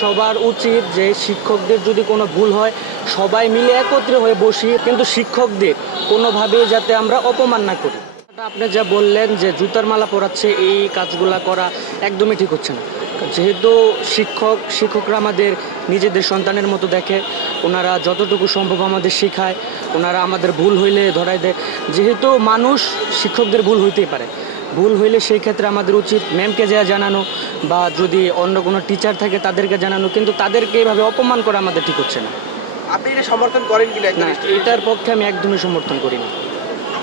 সবার উচিত যে শিক্ষকদের যদি কোনো ভুল হয় সবাই মিলে একত্রে হয়ে বসি, কিন্তু শিক্ষকদের কোনোভাবেই যাতে আমরা অপমান না করি। আপনি যা বললেন যে জুতার মালা পরাচ্ছে, এই কাজগুলা করা একদমই ঠিক হচ্ছে না। যেহেতু শিক্ষকরা আমাদের নিজেদের সন্তানের মতো দেখে, ওনারা যতটুকু সম্ভব আমাদের শেখায়, ওনারা আমাদের ভুল হইলে ধরাই দেয়। যেহেতু মানুষ, শিক্ষকদের ভুল হইতেই পারে, ভুল হইলে সেই ক্ষেত্রে আমাদের উচিত ম্যামকে যা জানানো, বা যদি অন্য কোনো টিচার থাকে তাদেরকে জানানো, কিন্তু তাদেরকে এইভাবে অপমান করা আমাদের ঠিক হচ্ছে না। আপনি এটা সমর্থন করেন কিনা? না, এটার পক্ষে আমি একদমই সমর্থন করি না।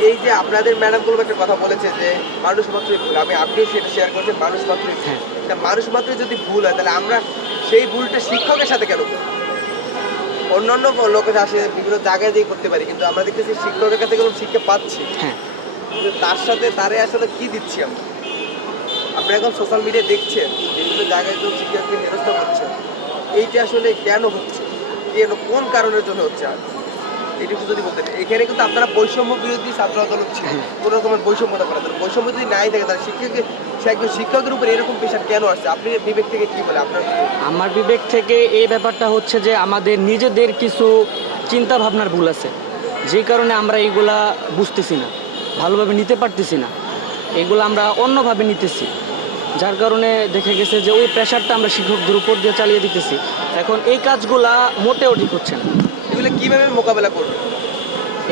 এই যে আপনাদের ম্যাডামগুলো একটা কথা বলেছে যে মানুষ মাত্রই ভুল, আপনিও সেটা শেয়ার করছেন, মানুষ মাত্রই ভুল। হ্যাঁ। তা মানুষ মাত্রই যদি ভুল হয়, তাহলে আমরা সেই ভুলটা শিক্ষকের সাথে কেন করি? অন্যান্য লোকের আসে বিভিন্ন জায়গায় দিয়ে করতে পারি, কিন্তু আমরা দেখতেছি শিক্ষকের কাছে কোনো শিক্ষা পাচ্ছি, হ্যাঁ, কিন্তু তার সাথে তারে আসলে কি দিচ্ছি আমরা? আপনি এখন সোশ্যাল মিডিয়ায় দেখছেন বিভিন্ন জায়গায় তো শিক্ষককে হেনস্থা করছেন, এইটা আসলে কেন হচ্ছে, কেন, কোন কারণের জন্য হচ্ছে? আর এইটুকু যদি বলতেন, এখানে কিন্তু আপনারা বৈষম্য বিরোধী ছাত্র আন্দোলন ছিল, কোনো রকমের বৈষম্যতা করা, বৈষম্য যদি নাই থাকে তাহলে একজন শিক্ষকের উপর এরকম পেশা কেন আসছে? আপনি বিবেক থেকে কি বলে আপনার? আমার বিবেক থেকে এই ব্যাপারটা হচ্ছে যে আমাদের নিজেদের কিছু চিন্তা ভাবনার ভুল আছে, যে কারণে আমরা এইগুলা বুঝতেছি না, ভালোভাবে নিতে পারতেছি না, এগুলো আমরা অন্যভাবে নিতেছি, যার কারণে দেখে গেছে যে ওই প্রেশারটা আমরা শিক্ষকদের উপর দিয়ে চালিয়ে দিতেছি। এখন এই কাজগুলা মোটেও ঠিক হচ্ছে না। এগুলো কিভাবে মোকাবেলা করবে?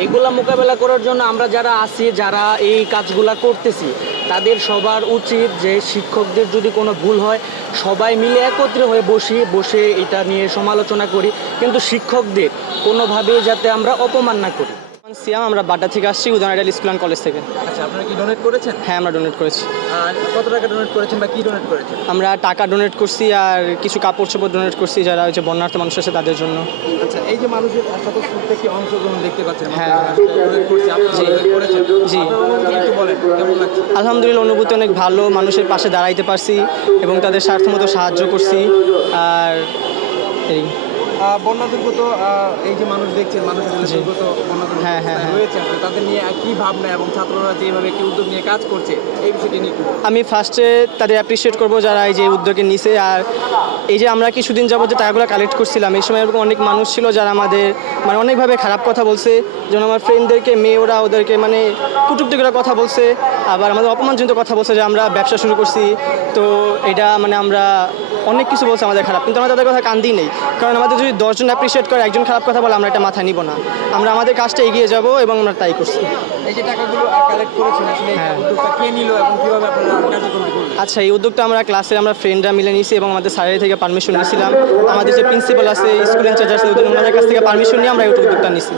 এইগুলা মোকাবেলা করার জন্য আমরা যারা আছি, যারা এই কাজগুলা করতেছি, তাদের সবার উচিত যে শিক্ষকদের যদি কোনো ভুল হয় সবাই মিলে একত্রে হয়ে বসে এটা নিয়ে সমালোচনা করি, কিন্তু শিক্ষকদের কোনোভাবেই যাতে আমরা অপমান না করি। সিয়াম, আমরা বাড্ডা থেকে আসছি, Udayan ideal school and college থেকে। আচ্ছা, আপনারা কি ডোনেট করেছেন? হ্যাঁ, আমরা ডোনেট করেছি। আর কত টাকা ডোনেট করেছেন বা কি ডোনেট করেছেন? আমরা টাকা ডোনেট করছি আর কিছু কাপড় চোপড় ডোনেট করছি যারা ওই যে বন্যার্থ মানুষ আছে তাদের জন্য। আচ্ছা, এই যে মানুষের প্রত্যেকে অংশগ্রহণ দেখতে পাচ্ছেন, হ্যাঁ। ডোনেট করছে, আপনারা ডোনেট করেছেন, জি। আপনার অনুভূতি একটু বলেন, কেমন লাগছে? আলহামদুলিল্লাহ, অনুভূতি অনেক ভালো, মানুষের পাশে দাঁড়াইতে পারছি এবং তাদের স্বার্থমতো সাহায্য করছি। আর এই বন্যা দুর্গত এই যে মানুষ দেখছেন, মানুষগুলো জি। দুর্গত বন্যা দুর্গত হ্যাঁ, হ্যাঁ, অবস্থায় হ্যাঁ। রয়েছে, আসলে তাদের নিয়ে কি ভাবনা এবং ছাত্ররা যেভাবে একটি উদ্যোগ নিয়ে কাজ করছে, এই বিষয়টি নিয়ে একটু বলুন। আমি ফার্স্টে তাদের অ্যাপ্রিসিয়েট করবো যারা এই যে উদ্যোগে নিছে। আর এই যে আমরা কিছুদিন যাবত যে টাকাগুলো কালেক্ট করছিলাম, এই সময় এরকম অনেক মানুষ ছিল যারা আমাদের মানে অনেকভাবে খারাপ কথা বলছে, যেমন আমার ফ্রেন্ডদেরকে, মেয়েরা ওদেরকে মানে কুটুক্তি করে কথা বলছে, আবার আমাদের অপমানজনিত কথা বলছে যে আমরা ব্যবসা শুরু করছি। তো এটা মানে আমরা অনেক কিছু বলছে আমাদের খারাপ, কিন্তু আমরা তাদের কথা কান দিই নেই, কারণ আমাদের যদি 10 জন অ্যাপ্রিসিয়েট করে, একজন খারাপ কথা বলে, আমরা এটা মাথায় নিব না, আমরা আমাদের কাজটা এগিয়ে যাব এবং আমরা তাই করছি। এই যে টাকাগুলো কালেক্ট করেছেন, আসলে এই হ্যাঁ। উদ্যোগটা কে নিল এবং কিভাবে আপনারা কার্যক্রম করলেন? আচ্ছা, এই উদ্যোগটা আমরা ক্লাসের আমরা ফ্রেন্ডরা মিলে নিয়েছি এবং আমাদের স্যারের থেকে পারমিশন নিয়েছিলাম। আমাদের যে প্রিন্সিপাল আছে, স্কুল ইনচার্জ আছে, ওনাদের কাছ থেকে পারমিশন নিয়ে আমরা এই উদ্যোগটা নিয়েছি।